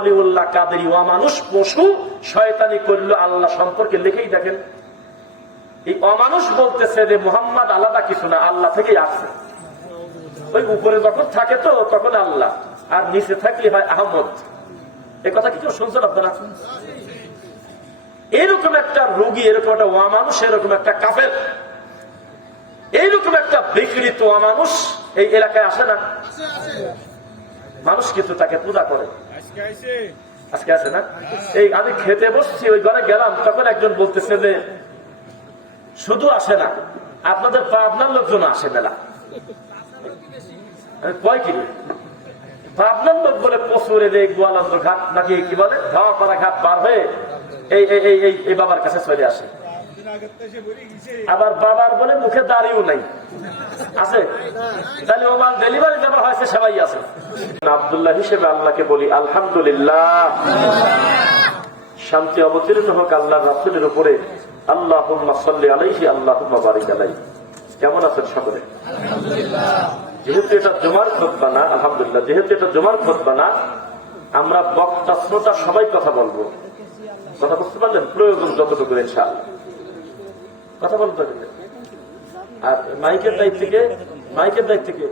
অলিউল্লাহ কাদেরি অমানুষ পশু শয়তানি করলো আল্লাহ সম্পর্কে লিখেই দেখেন। এই অমানুষ বলতেছে যে মুহাম্মদ আলাদা কিছু না, আল্লাহ থেকেই আসছে। ওই উপরে যখন থাকে তো তখন আল্লাহ, আর নিচে থাকলে হয় আহমদ। এই কথা কি কেউ শুনছেন আপনারা? এরকম একটা রোগী, এরকম একটা অমানুষ, এরকম একটা কাফের, এইরকম একটা বিকৃত অমানুষ এই এলাকায় আসে না? মানুষ কিন্তু তাকে পূজা করে। আজকে আসে না? এই আমি খেতে বসছি, ওই ঘরে গেলাম, তখন একজন বলতেছে যে শুধু আসে না, আপনাদের পাবনার লোকজন আসে মেলা। কয় কি পাবনার লোক বলে প্রচুর, এই গোয়ালন্দ ঘাট নাকি কি বলে ধাওয়াপাড়া ঘাট পার হয়ে এই বাবার কাছে চলে আসে। আবার বাবার বলে মুখে দাড়িও নাই, আছে তাহলে ও মাল ডেলিভারি দেওয়া হয়েছে, সবাই আছে। আব্দুল্লাহ হিসেবে আল্লাহকে বলি আলহামদুলিল্লাহ, শান্তি অবতীর্ণ হোক আল্লাহ রাসূলের উপরে। আল্লাহুম্মা সাল্লি আলাইহি আল্লাহুম্মা বারিক আলাইহি। কেমন আছেন সকলে? যেহেতু এটা জুমার খুতবা না, আলহামদুলিল্লাহ, যেহেতু এটা জুমার খুতবা না, আমরা বক্তা শ্রোতা সবাই কথা বলবো। কথা বুঝতে পারলেন? প্রয়োজন যতটুকু ইনশাআল্লাহ কথা বলতে হবে। আর মাইকের দায়িত্ব থেকে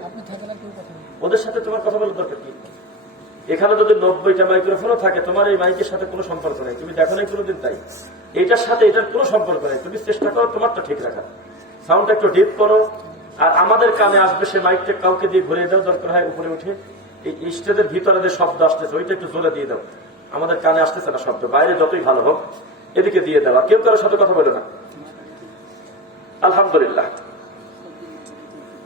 ওদের সাথে তোমার কথা বলার দরকার কি? এখানে যদি 90টা মাইক্রোফোনও থাকে, তোমার এই মাইকের সাথে কোনো সম্পর্ক নেই, তুমি দেখো নাই কোনোদিন, তাই এটার সাথে এটার কোনো সম্পর্ক নেই। তুমি চেষ্টা করো তোমারটা ঠিক রাখার, সাউন্ডটা একটু ডিপ করো। আর আমাদের কানে আসবে সে মাইকটা কাউকে দিয়ে ঘুরিয়ে দাও, দরকার হয় উপরে উঠে এই স্টেজের ভিতরে যে শব্দ আসতেছে ওইটা একটু জোরে দিয়ে দাও। আমাদের কানে আসতেছে না শব্দ, বাইরে যতই ভালো হোক এদিকে দিয়ে দেওয়া। কেউ কারোর সাথে কথা বলে না। আলহামদুলিল্লাহ,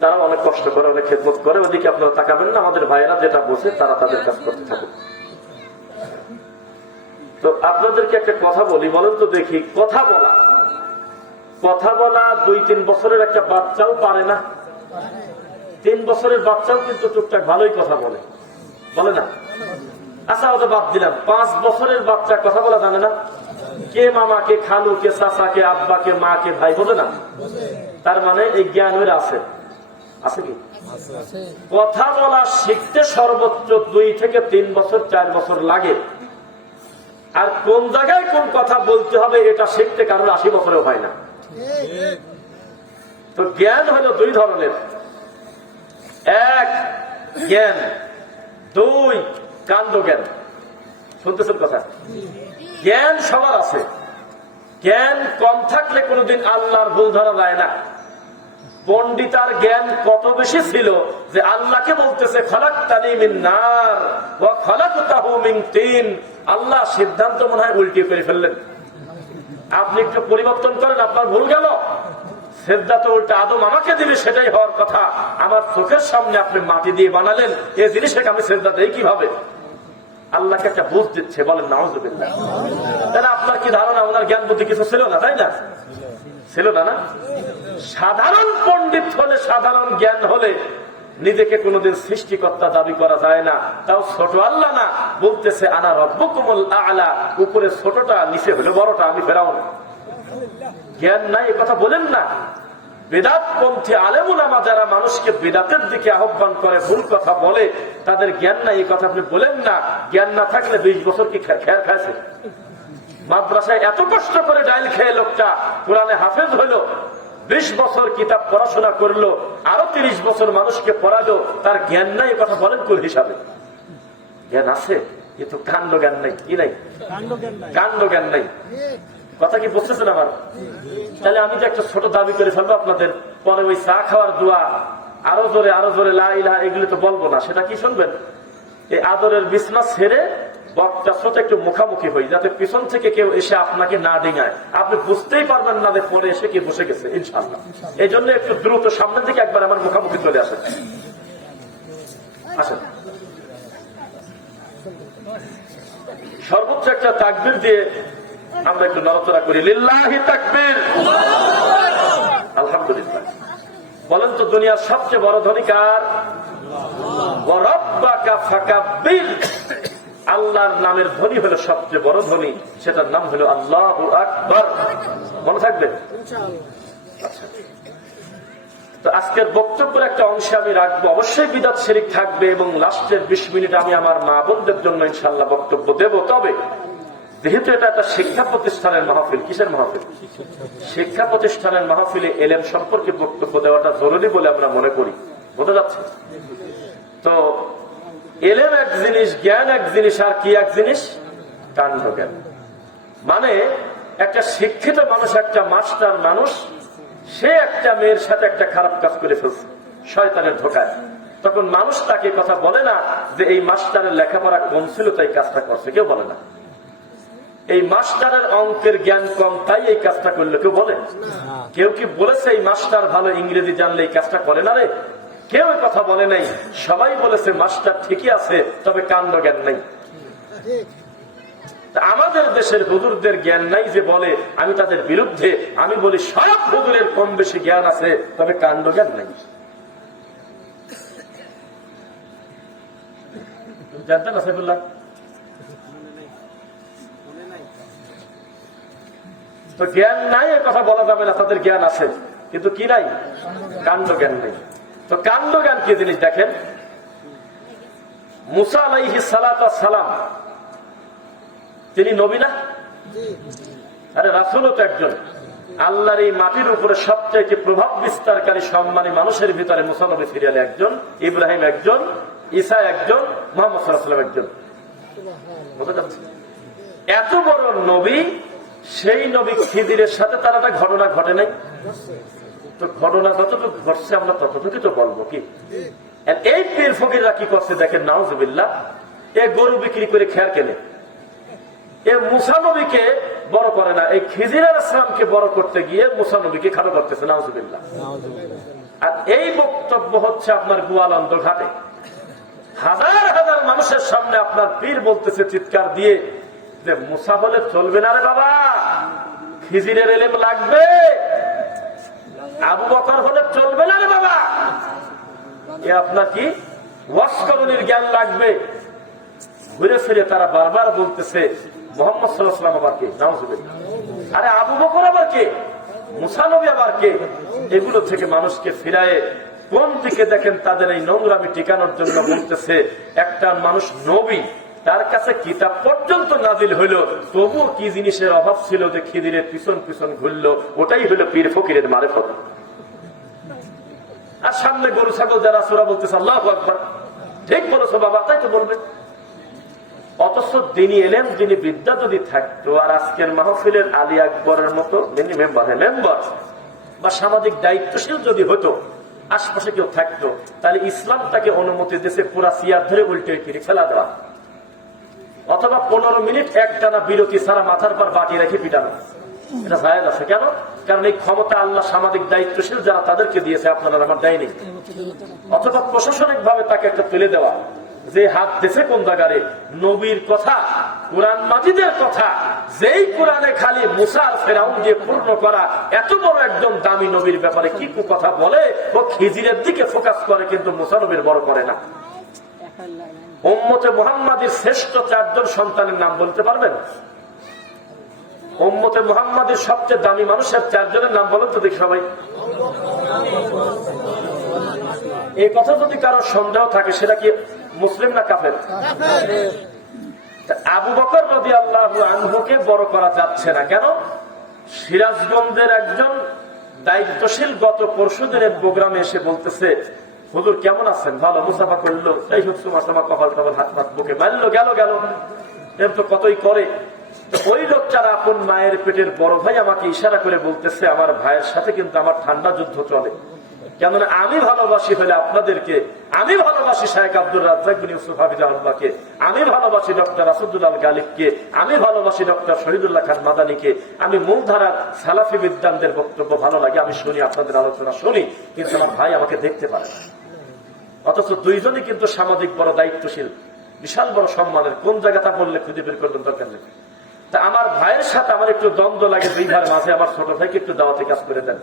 তারা অনেক কষ্ট করে, অনেক খেদমত করে। ওদিকে আপনারা তাকাবেন না, আমাদের ভাইয়েরা যেটা বসে তারা তাদের কাজ করতে থাকুন। তো আপনাদেরকে একটা কথা বলি, বলেন তো দেখি, কথা বলা 2-3 বছরের একটা বাচ্চাও পারে না? 3 বছরের বাচ্চাও কিন্তু টুকটাক ভালোই কথা বলে না? আচ্ছা, ওটা বাদ দিলাম, 5 বছরের বাচ্চা কথা বলা জানে না? কে মামা, কে খালু, কে চাচা, কে আব্বা, কে মা, কে ভাই, বোঝে না? তার মানে এই জ্ঞান ওর আছে কি? কথা বলা শিখতে সর্বোচ্চ 2 থেকে 3 বছর, 4 বছর লাগে। আর কোন জায়গায় কোন কথা বলতে হবে এটা শিখতে কারোর 80 বছরেও হয় না। তো জ্ঞান হলো 2 ধরনের, 1 জ্ঞান, 2 কাণ্ড জ্ঞান। শুনতেছেন কথা? জ্ঞান সবার আছে, জ্ঞান কম থাকলে কোনোদিন আল্লাহর ভুল ধরা যায় না। পণ্ডিতার জ্ঞান কত বেশি ছিল যে আল্লাহকে বলতেছে খলাকতানি মিন নার ওয়া খলাকতাহু মিন তিন। আল্লাহ সিদ্ধান্ত মনে হয় উল্টে করে ফেললেন। আপনি একটু পরিবর্তন করেন, আপনার ভুল গেল। সিজদা তো উল্টা আদম আমাকে দিবে, সেটাই হওয়ার কথা। আমার চোখের সামনে আপনি মাটি দিয়ে বানালেন, এই জিনিসটাকে আমি সিজদা দেই কিভাবে? আল্লাহকে একটা বুঝ দিচ্ছে, বলেন নাউযুবিল্লাহ। তাহলে আপনার কি ধারণা ওনার জ্ঞান বুদ্ধি কিছু ছিল না, তাই না? ছিল না? সাধারণ পণ্ডিত হলে, সাধারণ জ্ঞান হলে নিজেকে কোনোদিন সৃষ্টিকর্তা দাবি করা যায় না, তাও ছোট আল্লাহ না, বলতেছে আনা রব্বুকুমুল আ'লা, উপরে ছোটটা, নিচে হলো বড়টা, আমি ফেরাউন। জ্ঞান নাই এ কথা বলেন না। বেদাতপন্থী আলেম উলামা যারা মানুষকে বেদাতের দিকে আহ্বান করে, ভুল কথা বলে, তাদের জ্ঞান নাই এই কথা আপনি বলেন না। জ্ঞান না থাকলে 20 বছর কি খেয়াল খাইছে? মাদ্রাসায় এত কষ্ট করে ডাইল খেয়ে লোকটা কোরআনে হাফেজ হইল, 20 বছর কিতাব পড়াশোনা করলো, আরো 30 বছর মানুষকে পড়ালো, তার জ্ঞান নাই এ কথা বলেন কোন হিসাবে? জ্ঞান আছে কিন্তু কাণ্ড জ্ঞান নাই। কি নাই? কাণ্ড জ্ঞান নাই। কথা কি বুঝতেছেন আমার? তাহলে আমি যে একটা ছোট দাবি করে ফেলবো আপনাদের, পরে ওই চা খাওয়ার দোয়া আরো জোরে লা ইলাহা, এগুলো তো বলবো না। সেটা কি শুনবেন? এই আদরের বিছনা ছেড়ে বক্তার সাথে একটু মুখামুখি হই, যাতে পিছন থেকে কেউ এসে আপনাকে না ডিঙায়, আপনি বুঝতেই পারবেন না যে পরে এসে কে বসে গেছে, ইনশাআল্লাহ। এই জন্য একটু দ্রুত সামনের দিকে একবার আমার মুখামুখি চলে আসেন। আসেন, সর্বোচ্চ একটা তাকবীর দিয়ে আমরা একটু নড়াচড়া করি। লিল্লাহি তাকবীর, আলহামদুলিল্লাহ। বলেন তো দুনিয়ার সবচেয়ে বড় ধনী কার? ওয়া রাব্বাকা ফাকাব্বির। আল্লাহর নামের ধনী হলো সবচেয়ে বড় ধনী, সেটার নাম হলো আল্লাহু আকবার। মনে থাকবে? তো আজকের বক্তব্যের একটা অংশে আমি রাখবো, অবশ্যই বিদআত শিরক থাকবে এবং লাস্টের 20 মিনিট আমি আমার মা বোনদের জন্য ইনশাআল্লাহ বক্তব্য দেব। তবে যেহেতু এটা একটা শিক্ষা প্রতিষ্ঠানের মাহফিল, কিসের মাহফিল? শিক্ষা প্রতিষ্ঠানের মাহফিলে এলেম সম্পর্কে বক্তব্য দেওয়াটা জরুরি বলে আমরা মনে করি। বোঝা যাচ্ছে? তো এলেম এক জিনিস, জ্ঞান এক জিনিস, আর কি এক জিনিস? কাণ্ড জ্ঞান। মানে একটা শিক্ষিত মানুষ, একটা মাস্টার মানুষ, সে একটা মেয়ের সাথে একটা খারাপ কাজ করে ফেলছে শয়তানের ধোকায়, তখন মানুষ তাকে কথা বলে না যে এই মাস্টারের লেখাপড়া কম ছিল তাই কাজটা করছে, কেউ বলে না। এই মাস্টারের অঙ্কের জ্ঞান কম তাই এই কাজটা করলো, কেউ বলে? কেউ কি বলেছে এই মাস্টার ভালো ইংরেজি জানলে এই কাজটা করে না রে? কেউ কথা বলে নাই। সবাই বলেছে মাস্টার ঠিকই আছে, তবে কাণ্ড জ্ঞান নাই। আমাদের দেশের হুজুরদের জ্ঞান নাই যে বলে আমি তাদের বিরুদ্ধে, আমি বলি সব হুজুরের কম বেশি জ্ঞান আছে, তবে কাণ্ড জ্ঞান নাই। জানতেন আসাইফুল্লাহ? তো জ্ঞান নাই এ কথা বলা যাবে না, তাদের জ্ঞান আছে, কিন্তু কি নাই? কাণ্ড জ্ঞান নেই। তো কাণ্ড জ্ঞান কি জিনিস দেখেন। মুসা আলাইহিস সালাতু ওয়াস সালাম তিনি নবী না? আরে রাসূলও তো একজন। আল্লাহর এই মাটির উপরে সবচেয়ে প্রভাব বিস্তারকারী সম্মানী মানুষের ভিতরে মুসা নবী সিরিয়ালে একজন, ইব্রাহিম একজন, ঈসা একজন, মুহাম্মদ সাল্লাল্লাহু আলাইহি ওয়াসাল্লাম একজন। বুঝতে পারছেন? এত বড় নবী, সেই নবী খিদিরের সাথে তার একটা ঘটনা ঘটে নাই? তো ঘটনা যতটুকু ঘটছে আমরা ততটুকু তো বলবো কি? এই পীর ফকিররা কি করছে দেখেন, নাউজুবিল্লাহ। এ গরু বিক্রি করে খেয়ার কেনে, এ মুসা নবীকে বড় করে না, এই খিজির আলাইহিস সালামকে বড় করতে গিয়ে মুসা নবীকে খাটো করতেছে, নাউজুবিল্লাহ। আর এই বক্তব্য হচ্ছে আপনার গোয়ালন্দ ঘাটে হাজার হাজার মানুষের সামনে আপনার পীর বলতেছে চিৎকার দিয়ে যে মুসা হলে চলবে না রে বাবা, খিজিরের ইলম লাগবে। আবু বকর হলে চলবে না রে বাবা, এ আপনার কি ওয়াসকরণীর জ্ঞান লাগবে। ঘুরে ফিরে তারা বারবার বলতেছে মুহাম্মদ সাল্লাল্লাহু আলাইহি ওয়াসাল্লাম আবার কে? নাউজুবিল্লাহ। আরে আবু বকর আবার কে? মুসা নবী আবার কে? এগুলো থেকে মানুষকে ফিরায়ে কোন দিকে দেখেন তাদের এই নোংরামি টিকানোর জন্য বলতেছে একটা মানুষ নবী, তার কাছে কিতাব পর্যন্ত নাজিল হইল, তবুও কি জিনিসের অভাব ছিল যে খিদিরের পিছন পিছন ঘুরলো, ওটাই হইল পীর ফকিরের মারেফত। আর সামনে গরু ছাগল যারা সোরা বলতেছে আল্লাহু আকবার, ঠিক বলেছো বাবা, তাই তো বলবে। অথচ দিনী এলেম, যিনি বিদ্যা যদি থাকতো, আর আজকের মাহফিলের আলী আকবরের মতো মেম্বার বা সামাজিক দায়িত্বশীল যদি হতো, আশপাশে কেউ থাকতো, তাহলে ইসলাম তাকে অনুমতি দিয়েছে পুরা সিয়ার ধরে উল্টে ফিরে ফেলা দেওয়া, অথবা 15 মিনিট একটানা বিরতি ছাড়া মাথার পর বাটি রেখে পিটানো। এটা জায়েজ আছে। কেন? কারণ এই ক্ষমতা আল্লাহ সামাজিক দায়িত্বশীল যারা তাদেরকে দিয়েছে, আপনারা আমার দেয়নি। অথবা প্রশাসনিক ভাবে তাকে একটা তুলে দেওয়া, যে হাত দেশে কোন জায়গায় নবীর কথা, কোরআন মাজিদের কথা, যেই কোরআনে খালি মুসা আর ফেরাউন দিয়ে পূর্ণ করা, এত বড় একজন দামি নবীর ব্যাপারে কি কথা বলে, ও খিজিরের দিকে ফোকাস করে, কিন্তু মুসা নবীর বড় করে না। উম্মতে মুহাম্মাদীর শ্রেষ্ঠ 4 জন সন্তানের নাম বলতে পারবেন? উম্মতে মুহাম্মাদীর সবচেয়ে দামি মানুষের 4 জনের নাম বলেন তো দেখি সবাই। এই কথা যদি কারো সন্দেহ থাকে, সেটা কি মুসলিম না কাফের? আবু বকর রাদিয়াল্লাহু আনহুকে বড় করা যাচ্ছে না কেন? সিরাজগঞ্জের একজন দায়িত্বশীল গত পরশুদিনের প্রোগ্রামে এসে বলতেছে, হুজুর কেমন আছেন? ভালো। মুসাফা করলো, এই হচ্ছে মাসামা, কপাল টপাল হাত হাত বুকে মারলো, গেল এর তো কতই করে। ওই লোকটার আপন মায়ের পেটের বড় ভাই আমাকে ইশারা করে বলতেছে, আমার ভাইয়ের সাথে কিন্তু আমার ঠান্ডা যুদ্ধ চলে। কেননা আমি ভালোবাসি হলে আপনাদেরকে, আমি ভালোবাসি শাইখ আব্দুর রাজ্জাক বিন ইউসুফ হাফিজাহুল্লাহকে, আমি ভালোবাসি ডক্টর আসাদুল্লাহ গালিবকে, আমি ভালোবাসি ডক্টর শহীদুল্লাহ খান মাদানীকে, আমি মূলধারার সালাফি বিদ্বানদের বক্তব্য ভালো লাগে, আমি শুনি, আপনাদের আলোচনা শুনি, কিন্তু আমার ভাই আমাকে দেখতে পারে না। অথচ দুইজনই কিন্তু সামাজিক বড় দায়িত্বশীল, বিশাল বড় সম্মানের। কোন জায়গাটা বললে খুঁজে বের করবেন দরকার নেই। তা আমার ভাইয়ের সাথে আমার একটু দ্বন্দ্ব লাগে, 2 ভাইয়ের মাঝে আমার ছোট ভাইকে একটু দাওয়াতে কাজ করে দেন।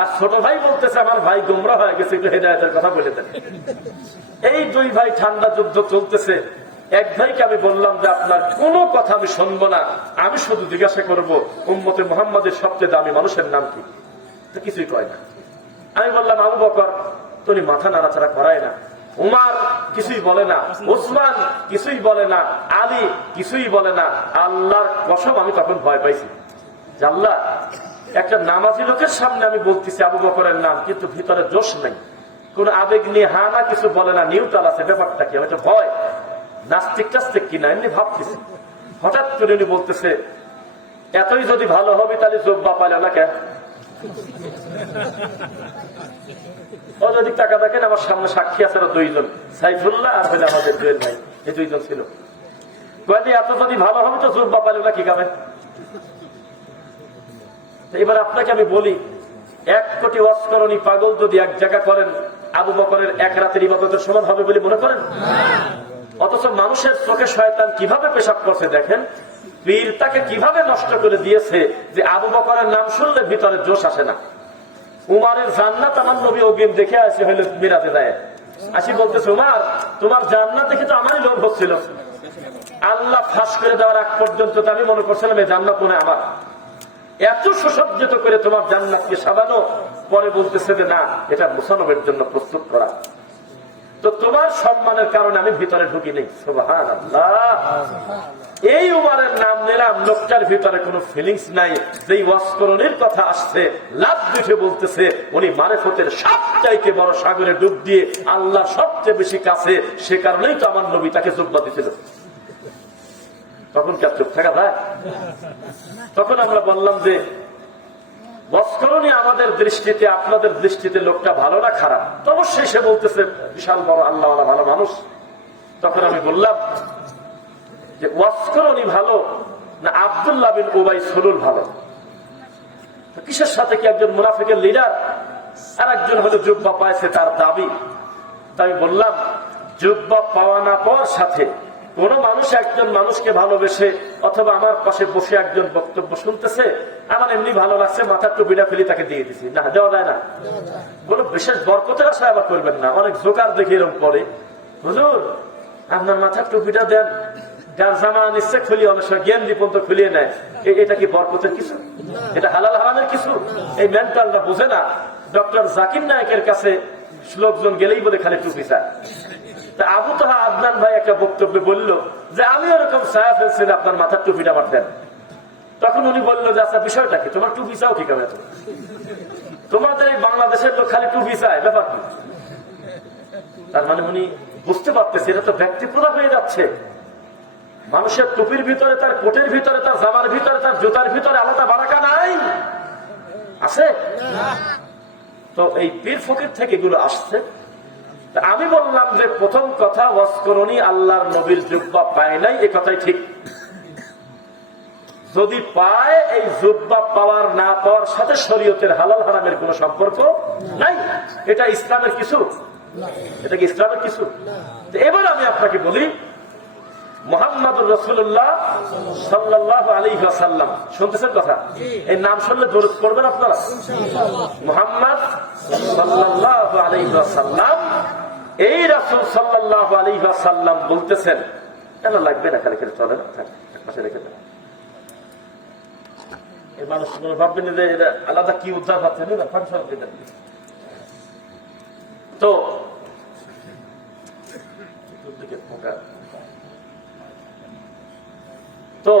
আর ছোট ভাই বলতেছে আমার ভাই গোমরা হয়ে গেছে, একটু হেদায়েতের কথা বলে দেন। এই 2 ভাই ঠান্ডা যুদ্ধ চলতেছে। এক ভাইকে আমি বললাম যে আপনার কোনো কথা আমি শুনবো না, আমি শুধু জিজ্ঞাসা করবো উম্মতে মুহাম্মাদের সবচেয়ে দামি মানুষের নাম কি? তো কিছুই কয় না। আমি বললাম আবু বকর তুমি মাথা নাড়াচাড়া করায় না, উমার কিছুই বলে না, ওসমান কিছুই বলে না, আলী কিছুই বলে না। আল্লাহর কসম আমি তখন ভয় পাইছি যে আল্লাহ, একটা নামাজি লোকের সামনে আমি বলতেছি আবু বকরের নাম, কিন্তু ভিতরে জোশ নাই, কোন আবেগ নিয়ে হা না কিছু বলে না, নিউট্রাল আছে, ব্যাপারটা কি? হয়তো ভয়, নাস্তিক টাস্তিক কিনা এমনি ভাবতেছি। হঠাৎ করে উনি বলতেছে এতই যদি ভালো হবে তাহলে জব্বা পাইল না কেন? অযৌক্তিক টাকা দেখেন, আমার সামনে সাক্ষী আছে দুইজন, সাইফুল্লাহ আর হলে আমাদের জুয়েল ভাই, এই দুইজন ছিল। কয়েদি এত যদি ভালো হবে তো জব্বা পাইল না কি কামে? এবার আপনাকে আমি বলি, 1 কোটি ওয়াজকরণী পাগল যদি এক জায়গা করেন, আবু বকরের এক রাতের ইবাদতের সমান হবে বলে মনে করেন? অথচ মানুষের চোখে শয়তান কিভাবে পেশাব করছে দেখেন, পীর তাকে কিভাবে নষ্ট করে দিয়েছে যে আবু বকরের নাম শুনলে ভিতরে জোশ আসে না। উমারের জান্নাত আমার নবী অগ্রিম দেখে আসে হইলে মিরাজে যায়, আসি বলতেছে উমার তোমার জান্নাত দেখে তো আমারই লোভ হচ্ছিল, আল্লাহ ফাঁস করে দেওয়ার আগ পর্যন্ত তো আমি মনে করছিলাম এই জান্নাত মনে আমার, এত সুসজ্জিত করে তোমার জান্নাতকে সাজানো, পরে বলতেছে যে না, এটা মুসানবের জন্য প্রস্তুত করা। তো তোমার সম্মানের কারণে আমি ভিতরে ঢুকি নেই। সুবহানাল্লাহ। এই উমারের নাম নিলাম, লোকটার ভিতরে কোনো ফিলিংস নাই। যেই ওয়াজকরণের কথা আসছে লাভ দিতে বলতেছে উনি মারেফতের সবচাইতে বড় সাগরে ডুব দিয়ে আল্লাহ সবচেয়ে বেশি কাছে, সে কারণেই তো আমার নবী তাকে জুব্বা দিছিল। তখন কি আর চুপ থাকা যায়? তখন আমরা বললাম যে ওয়াজকরণী আমাদের দৃষ্টিতে, আপনাদের দৃষ্টিতে লোকটা ভালো না খারাপ? তো অবশ্যই সে বলতেছে বিশাল বড় আল্লাহওয়ালা ভালো মানুষ। তখন আমি বললাম যে ওয়াজকরণী ভালো না আব্দুল্লাহ বিন উবাই সলুল ভালো? কিসের সাথে কি একজন মুনাফিকের লিডার আর একজন হলো জুব্বা পাইছে তার দাবি। তাই আমি বললাম জুব্বা পাওয়া না পাওয়ার সাথে কোন মানুষ একজন মানুষকে ভালোবেসে অথবা আমার পাশে বসে একজন বক্তব্য শুনতেছে, আমার এমনি ভালো লাগছে, মাথার টুপিটা ফেলি তাকে দিয়ে দিছি, না দেওয়া যায় না। কোন বিশেষ বরকতের আশা আবার করবেন না। অনেক জোকার দেখে এরকম করে, হুজুর আপনার মাথার টুপিটা দেন, যার জামা নিচ্ছে খুলিয়ে, অনেক সময় জ্ঞান দীপন্ত খুলিয়ে নেয়, এটা কি বরকতের কিছু? এটা হালাল হারামের কিছু? এই মেন্টালটা বোঝে না। ডক্টর জাকির নায়কের কাছে লোকজন গেলেই বলে খালি টুপি চায়। আবু তাহা আদনান ভাই একটা বক্তব্যে বলল যে আমি ওরকম ছায়া ফেলছি, আপনার মাথার টুপিটা আমার দেন। তখন উনি বললো যে আচ্ছা বিষয়টা কি, তোমার টুপি চাও কি কামে? তোমাদের এই বাংলাদেশের লোক খালি টুপি চায়, ব্যাপার কি? তার মানে উনি বুঝতে পারতেছে এটা তো ব্যক্তিপ্রদা হয়ে যাচ্ছে। মানুষের টুপির ভিতরে, তার কোটের ভিতরে, তার জামার ভিতরে, তার জুতার ভিতরে আলাদা বারাকা নাই, আছে? তো এই পীর ফকির থেকে এগুলো আসছে। আমি বললাম যে প্রথম কথা, ওয়াজকরণী আল্লাহর নবীর জুব্বা পায় নাই, এ কথাই ঠিক। যদি পায়, এই জুব্বা পাওয়ার না পাওয়ার সাথে শরীয়তের হালাল হারামের কোন সম্পর্ক নাই। এটা ইসলামের কিছু, এটা কি ইসলামের কিছু? এবার আমি আপনাকে বলি, মুহাম্মাদুর রাসূলুল্লাহ সাল্লাল্লাহু আলাইহি ওয়াসাল্লাম, শুনতেছেন কথা? এই নাম শুনলে দরুদ পড়বেন আপনারা। মুহাম্মদ সাল্লাল্লাহু আলাইহি ওয়াসাল্লাম, এই রাসূল সাল্লাল্লাহু আলাইহি ওয়াসাল্লাম বলতেছেন, কেন লাগবে না, খালি খালি চলে না, পাশে রেখে দেন। এই মানুষগুলো ভাববেন যে এটা আলাদা কি উদ্ধার পাচ্ছে না, ফাংশন দিতে। তো তো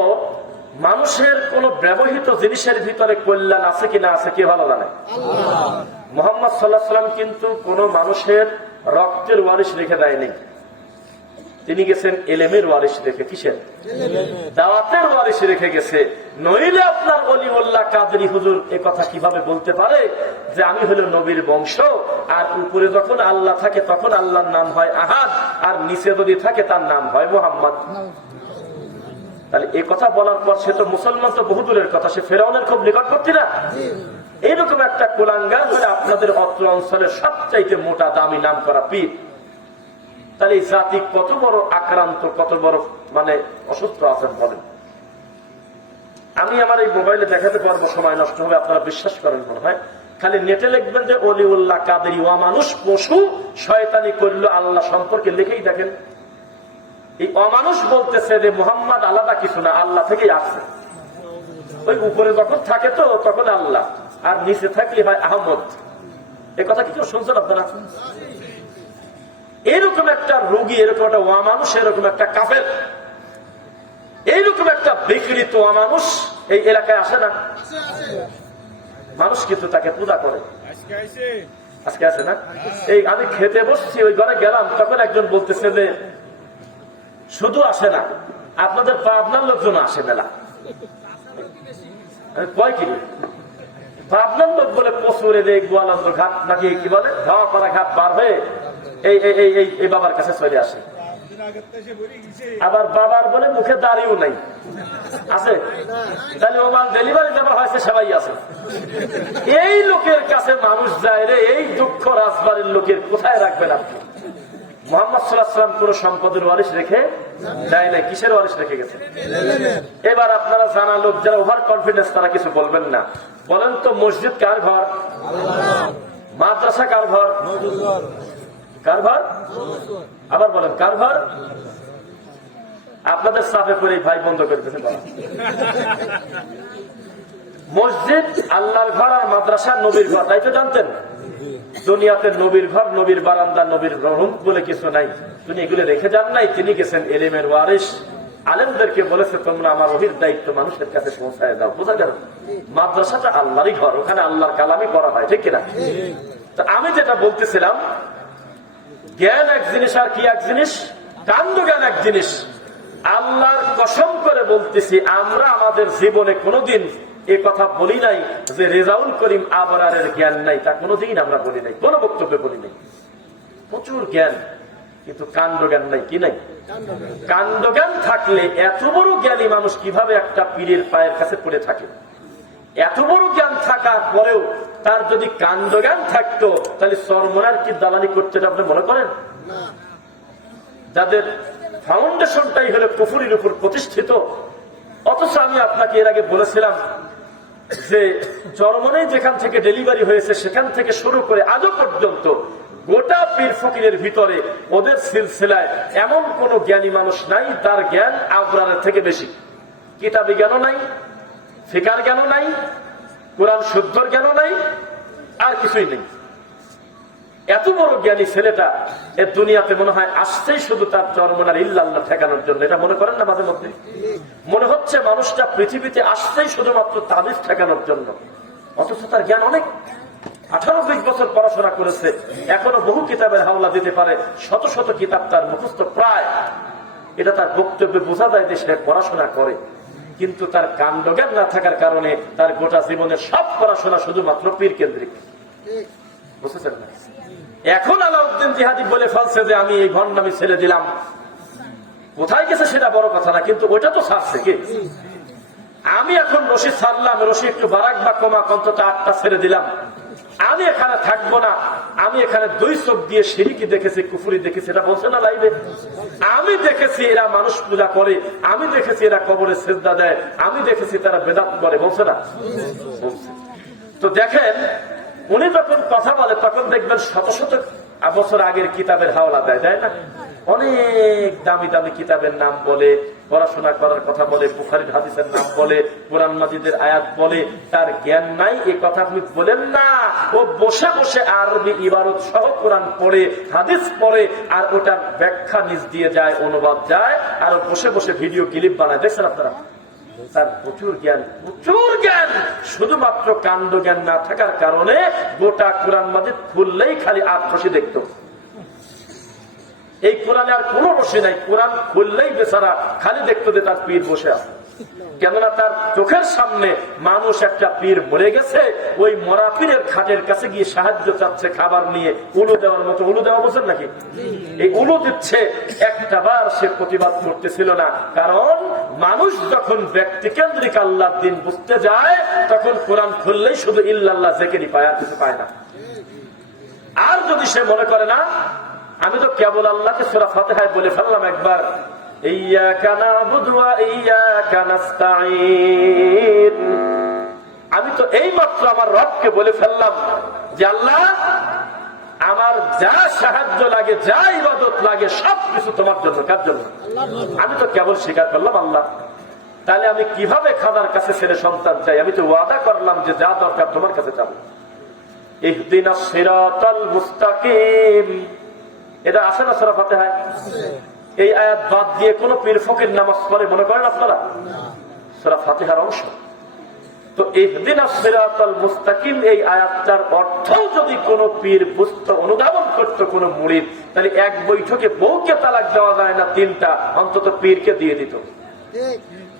মানুষের কোন ব্যবহৃত জিনিসের ভিতরে কল্যাণ আছে কিনা, আছে কি ভালো জানে? মুহাম্মদ সাল্লাল্লাহু আলাইহি ওয়াসাল্লাম কিন্তু কোন মানুষের রক্তের ওয়ারিশ রেখে দেয়নি। তিনি গেছেন এলেমের ওয়ারিশ রেখে। কিসের? দাওয়াতের ওয়ারিশ রেখে গেছে। নইলে আপনার ওলিউল্লাহ কাদরি হুজুর এ কথা কিভাবে বলতে পারে যে আমি হলো নবীর বংশ, আর উপরে যখন আল্লাহ থাকে তখন আল্লাহর নাম হয় আহাদ, আর নিচে যদি থাকে তার নাম হয় মুহাম্মদ। তাহলে এই কথা বলার পর সে তো মুসলমান তো বহুদূরের কথা, সে ফেরাউনের খুব নিকটবর্তী না? এইরকম একটা কুলাঙ্গার হলে আপনাদের অত্র অঞ্চলের সবচাইতে মোটা দামি নাম করা পীর। তাহলে এই জাতি কত বড় আক্রান্ত, কত বড় মানে অসুস্থ আছেন বলেন। আমি আমার এই মোবাইলে দেখাতে পারবো, সময় নষ্ট হবে, আপনারা বিশ্বাস করেন মনে হয়। খালি নেটে লিখবেন যে ওলিউল্লাহ কাদেরি ওয়া মানুষ পশু শয়তানি করলো আল্লাহ সম্পর্কে, লিখেই দেখেন। এই অমানুষ বলতেছে যে মুহাম্মদ আলাদা কিছু না, আল্লাহ থেকেই আসছে। ওই উপরে যখন থাকে তো তখন আল্লাহ, আর নিচে থাকলে হয় আহমদ। এ কথা কি কেউ শুনছেন আপনারা? এরকম একটা রোগী, এরকম একটা ওয়া মানুষ, এরকম একটা কাফের, এইরকম একটা বিকৃত ওয়া মানুষ এই এলাকায় আসে না? মানুষ কিন্তু তাকে পূজা করে। আজকে আছে না? এই আমি খেতে বসছি, ওই ঘরে গেলাম, তখন একজন বলতেছে যে শুধু আসে না, আপনাদের পাবনার লোকজন আসে মেলা। কয় কি পাবনার লোক বলে প্রচুরে যে গোয়ালন্দ ঘাট নাকি কি বলে ধাওয়াপাড়া ঘাট পার হয়ে এই বাবার কাছে চলে আসে। আবার বাবার বলে মুখে দাড়িও নাই, আছে তাহলে ওমান ডেলিভারি দেওয়া হয়েছে, সবাই আছে। এই লোকের কাছে মানুষ যায় রে, এই দুঃখ রাজবাড়ির লোকের কোথায় রাখবেন আপনি? মুহাম্মদ সাল্লাল্লাহু আলাইহি ওয়াসাল্লাম কোন সম্পদের ওয়ারিশ রেখে দেয় নাই, কিসের ওয়ারিশ রেখে গেছে? এবার আপনারা জানা লোক যারা ওভার কনফিডেন্স, তারা কিছু বলবেন না। বলেন তো মসজিদ কার ঘর? মাদ্রাসা কার ঘর? কার ঘর? আবার বলেন কার ঘর? আপনাদের চাপে পড়ে ভাই বন্ধ করে দিয়েছে। মসজিদ আল্লাহর ঘর আর মাদ্রাসা নবীর ঘর, তাই তো জানতেন? দুনিয়াতে নবীর ঘর, নবীর বারান্দা, নবীর রুম বলে কিছু নাই। তিনি এগুলো রেখে যান নাই, তিনি গেছেন এলেমের ওয়ারিশ। আলেমদেরকে বলেছে তোমরা আমার ওহির দায়িত্ব মানুষের কাছে পৌঁছায় দাও। বোঝা গেল? মাদ্রাসাটা আল্লাহরই ঘর, ওখানে আল্লাহর কালামই করা হয়, ঠিক কিনা? তো আমি যেটা বলতেছিলাম, জ্ঞান এক জিনিস আর কি এক জিনিস, কাণ্ড জ্ঞান এক জিনিস। আল্লাহর কসম করে বলতেছি, আমরা আমাদের জীবনে কোনোদিন এ কথা বলি নাই যে রেজাউল করিম আবরারের জ্ঞান নাই, তা কোনোদিন আমরা বলি নাই, কোনো বক্তব্যে বলি নাই। প্রচুর জ্ঞান, কিন্তু কাণ্ড জ্ঞান নাই। কি নাই? কাণ্ড জ্ঞান থাকলে এত বড় জ্ঞানী মানুষ কিভাবে একটা পীরের পায়ের কাছে পড়ে থাকে? এত বড় জ্ঞান থাকার পরেও তার যদি কাণ্ড জ্ঞান থাকতো, তাহলে চরমনার কি দালালি করতে আপনি মনে করেন? যাদের ফাউন্ডেশনটাই হলো কুফরির উপর প্রতিষ্ঠিত। অথচ আমি আপনাকে এর আগে বলেছিলাম যে চরমনাই যেখান থেকে ডেলিভারি হয়েছে, সেখান থেকে শুরু করে আজও পর্যন্ত গোটা পীর ফকিরের ভিতরে ওদের সিলসিলায় এমন কোন জ্ঞানী মানুষ নাই তার জ্ঞান আবরারের থেকে বেশি। কিতাবি জ্ঞানও নাই, ফিকার জ্ঞানও নাই, কোরআন শুদ্ধর জ্ঞানও নাই, আর কিছুই নেই। এত বড় জ্ঞানী ছেলেটা এর দুনিয়াতে মনে হয় আসছেই শুধু তার চরমনার ইল্লাল্লাহ ঠেকানোর জন্য। এটা মনে করেন না মাঝে মধ্যে? মনে হচ্ছে মানুষটা পৃথিবীতে আসছেই শুধুমাত্র তাবিজ ঠেকানোর জন্য, অথচ তার জ্ঞান অনেক। 18-20 বছর পড়াশোনা করেছে, এখনো বহু কিতাবের হাওলা দিতে পারে, শত শত কিতাব তার মুখস্থ প্রায়। এটা তার বক্তব্যে বোঝা যায় যে সে পড়াশোনা করে, কিন্তু তার কাণ্ড জ্ঞান না থাকার কারণে তার গোটা জীবনের সব পড়াশোনা শুধুমাত্র পীর কেন্দ্রিক। বুঝেছেন না? এখন আলাউদ্দিন জিহাদি বলে ফেলছে যে আমি এই ভণ্ডামি ছেড়ে দিলাম। কোথায় গেছে সেটা বড় কথা না, কিন্তু ওইটা তো ছাড়ছে কি? আমি এখন রশি ছাড়লাম, রশি একটু বারাক বা কমা, অন্তত 8টা ছেড়ে দিলাম। আমি এখানে থাকবো না, আমি এখানে 2 চোখ দিয়ে শিরিকি দেখেছি, কুফরি দেখেছি, এটা বলছে না লাইভে? আমি দেখেছি এরা মানুষ পূজা করে, আমি দেখেছি এরা কবরে সেজদা দেয়, আমি দেখেছি তারা বেদাত করে, বলছে না? বলছে। তো দেখেন, উনি যখন কথা বলে তখন দেখবেন শত শত বছর আগের কিতাবের হাওলা দেয়, দেয় না? অনেক দামি দামি কিতাবের নাম বলে, পড়াশোনা করার কথা বলে, বুখারীর হাদিসের নাম বলে, কোরআন মাজিদের আয়াত বলে। তার জ্ঞান নাই এই কথা আপনি বলেন না। ও বসে বসে আরবি ইবারত সহ কোরআন পড়ে, হাদিস পড়ে, আর ওটার ব্যাখ্যা নিজ দিয়ে যায়, অনুবাদ যায়, আর বসে বসে ভিডিও ক্লিপ বানায়। দেখছেন আপনারা? তার প্রচুর জ্ঞান, প্রচুর জ্ঞান। শুধুমাত্র কাণ্ড জ্ঞান না থাকার কারণে গোটা কোরআন মাজিদ খুললেই খালি আত্মসী দেখত। এই কোরআনে আর কোন রশি নাই, কোরআন খুললেই বেচারা খালি দেখতো যে তার পীর বসে আছে। কেননা তার চোখের সামনে মানুষ একটা পীর মরে গেছে, ওই মরা পীরের খাটের কাছে গিয়ে সাহায্য চাচ্ছে খাবার নিয়ে, উলু দেওয়ার মতো। উলু দেওয়া বলছেন নাকি? এই উলু দিচ্ছে, একটাবার সে প্রতিবাদ করতেছিল না। কারণ মানুষ যখন ব্যক্তিকেন্দ্রিক আল্লাহর দিন বুঝতে যায়, তখন কোরআন খুললেই শুধু ইল্লাল্লাহ জিকিরই পায়, আর কিছু পায় না। আর যদি সে মনে করে না আমি তো কেবল আল্লাহকে সূরা ফাতিহায় বলে ফেললাম একবার, ইয়্যাকা না'বুদু ওয়া ইয়্যাকা নাস্তাঈন, আমি তো এইমাত্র আমার রবকে বলে ফেললাম যে আল্লাহ, আমার যা সাহায্য লাগে, যা ইবাদত লাগে, সবকিছু তোমার জন্য। কার জন্য? আমি তো কেবল স্বীকার করলাম আল্লাহ। তাহলে আমি কিভাবে খাদার কাছে ছেলে সন্তান চাই? আমি তো ওয়াদা করলাম যে যা দরকার তোমার কাছে চাবো। ইহদিনাস সিরাতাল মুস্তাকিম, এটা আছে না সূরা ফাতিহায়? এই আয়াত বাদ দিয়ে কোন পীর ফকির নামাজ পড়ে মনে করেন আপনারা? সূরা ফাতিহার অংশ। তো ইহদিনাস সিরাতাল মুস্তাকিম এই আয়াতটার অর্থ যদি কোন পীর বুঝতো, অনুধাবন করতো কোন মুরিদ, তাহলে এক বৈঠকে বউকে তালাক দেওয়া যায় না 3টা, অন্তত পীরকে দিয়ে দিত।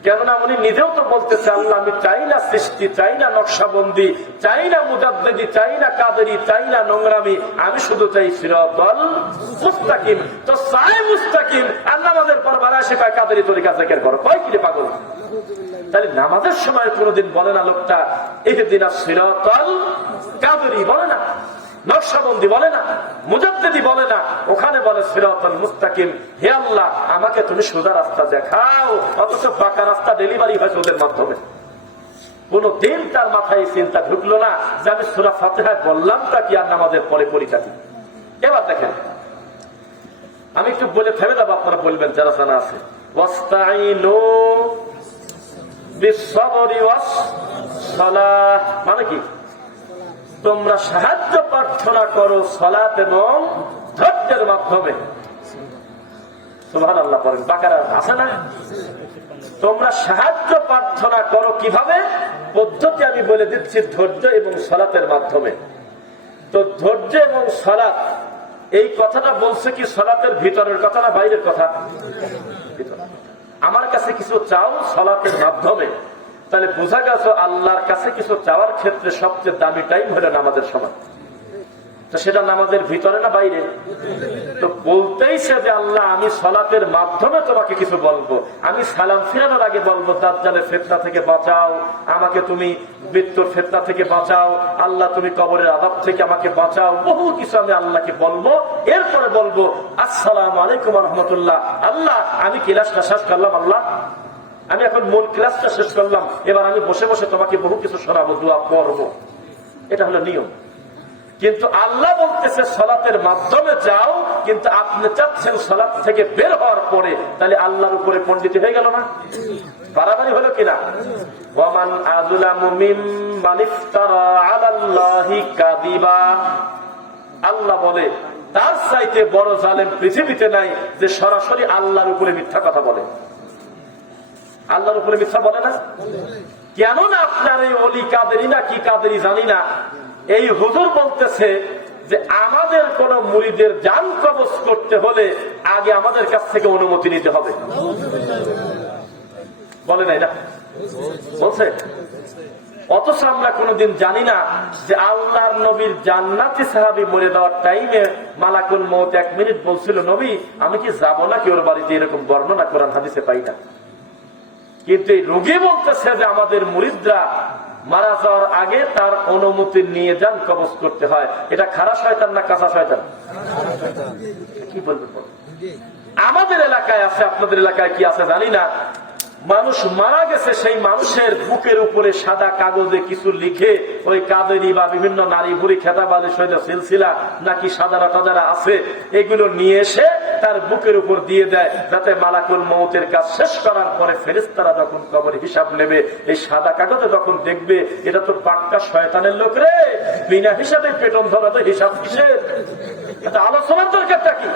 কেননা উনি নিজেও তো বলতেছে, আল্লাহ আমি চাই না সৃষ্টি, চাই না নকশাবন্দি, চাই না মুজাদ্দিদি, চাই না কাদেরি, চাই না নোংরামি, আমি শুধু চাই সিরাতাল মুস্তাকিম। তো চাই মুস্তাকিম, আর নামাজের পর বাড়া সে কয় কাদেরি তরিকা জিকির করো, কয় কি রে পাগল? তাহলে নামাজের সময় কোনদিন বলে না লোকটা ইহদিনাস সিরাতাল কাদেরি, বলে না, নকশাবন্দি বলে না, মুজাদ্দিদি বলে না, ওখানে বলে সিরাতাল মুস্তাকিম। হে আল্লাহ আমাকে তুমি সোজা রাস্তা দেখাও। অথচ পাকা রাস্তা ডেলিভারি হয়েছে ওদের মাধ্যমে। কোনদিন তার মাথায় চিন্তা ঢুকলো না যে আমি সূরা ফাতিহায় বললাম তা কি আর নামাজের পরে পরীক্ষা কি। এবার দেখেন, আমি একটু বলে থেমে যাবো, আপনারা বলবেন যারা জানা আছে। ওয়াস্তাইনু বিস-সাবরি ওয়াস-সালাহ, মানে কি? তোমরা সাহায্য প্রার্থনা করো সালাত এবং ধৈর্যের মাধ্যমে। সুবহানাল্লাহ পড়েন, বাকারা আছে না? তোমরা সাহায্য প্রার্থনা করো কিভাবে? পদ্ধতি আমি বলে দিচ্ছি, ধৈর্য এবং সালাতের মাধ্যমে। তো ধৈর্য এবং সালাত এই কথাটা বলছে কি সালাতের ভিতরের কথা না বাইরের কথা? আমার কাছে কিছু চাও সালাতের মাধ্যমে, তাহলে বোঝা গেছে আল্লাহর কাছে কিছু চাওয়ার ক্ষেত্রে সবচেয়ে দামি টাইম হলো নামাজের সময়। তো সেটা নামাজের ভিতরে না বাইরে? তো বলতেইছে যে আল্লাহ আমি সালাতের মাধ্যমে তোমাকে কিছু বলবো, আমি সালাম ফিরানোর আগে বলবো দাজ্জালের ফিতনা থেকে বাঁচাও, আমাকে তুমি মৃত্যুর ফিতনা থেকে বাঁচাও, আল্লাহ তুমি কবরের আযাব থেকে আমাকে বাঁচাও, বহু কিছু আমি আল্লাহকে বলবো। এরপরে বলবো আসসালামু আলাইকুম ওয়া রাহমাতুল্লাহ, আল্লাহ আমি ক্লাসটা শেষ করলাম, আল্লাহ আমি এখন মূল ক্লাসটা শেষ করলাম, এবার আমি বসে বসে তোমাকে বহু কিছু শোনাবো, দোয়া করবো। এটা হলো নিয়ম। কিন্তু আল্লাহ বলতেছে সালাতের মাধ্যমে যাও, কিন্তু আপনি চাচ্ছেন সালাত থেকে বের হওয়ার পরে, তাহলে আল্লাহর উপরে পণ্ডিত হয়ে গেল না? বাড়াবাড়ি হলো কিনা? ওয়ামান আযলামু মিম্মান ইফতারা আলাল্লাহি কাযিবা, আল্লাহ বলে তার চাইতে বড় জালেম পৃথিবীতে নাই যে সরাসরি আল্লাহর উপরে মিথ্যা কথা বলে। আল্লাহর উপরে মিথ্যা বলে না কেননা আপনার এই ওলি কাদেরি না কি কাদেরি জানি না, এই হুজুর বলতেছে যে আমাদের কোন মুরিদের জান কবজ করতে হলে আগে আমাদের কাছ থেকে অনুমতি নিতে হবে। বলে নাই না? বলছে। অথচ আমরা কোনদিন জানি না যে আল্লাহর নবীর জান্নাতি সাহাবী মরে যাওয়ার টাইমে মালাকুল মউত 1 মিনিট বলছিল, নবী আমি কি যাবো নাকি ওর বাড়িতে? এরকম বর্ণনা কোরআন হাদিসে পাই না। কিন্তু এই রোগী বলতেছে যে আমাদের মুরিদরা মারা যাওয়ার আগে তার অনুমতি নিয়ে যান কবজ করতে হয়। এটা খারাপ শয়তান না কাঁচা শয়তান? কি বলবেন? আমাদের এলাকায় আছে, আপনাদের এলাকায় কি আছে জানি না, মানুষ মারা গেছে, সেই মানুষের বুকের উপরে সাদা কাগজে কিছু লিখে ওই কাদেরি বা বিভিন্ন নারী বুড়ি খেতাবালি সৈন্য সিলসিলা নাকি সাদারা টাদারা আছে, এগুলো নিয়ে এসে তার বুকের উপর দিয়ে দেয়, যাতে মালাকুল মউতের কাজ শেষ করার পরে ফেরেশতারা যখন কবর হিসাব নেবে, এই সাদা কাগজে যখন দেখবে এটা তো পাক্কা শয়তানের লোক রে, বিনা হিসাবে পেটন ধরা, তো হিসাব কিসের? এটা আলোচনার দরকারটা কি?